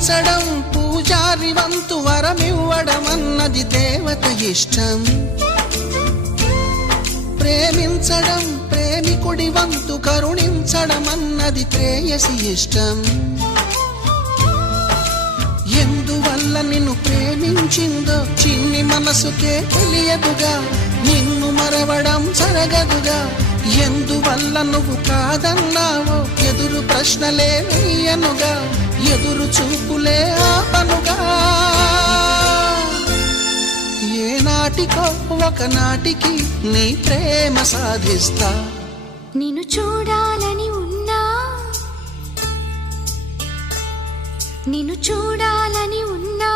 పూజించడం పూజారి వంతు వరమివ్వడం అన్నది దేవత ఇష్టం. ప్రేమించడం ప్రేమికుడి వంతు కరుణించడం అన్నది ప్రేయసి ఇష్టం. ఎందువల్ల నిన్ను ప్రేమించిందో చిన్ని మనసుకే తెలియదుగా, నిన్ను మరవడం జరగదుగా. ఎందువల్ల నువ్వు కాదన్నావో ఎదురు ప్రశ్నలే వేయనుగా, ఎదురు చూపులే ఆపనుగా. ఏనాటికో ఒకనాటికి నీ ప్రేమ సాధిస్తా. నిన్ను చూడాలని ఉన్నా, నిన్ను చూడాలని ఉన్నా,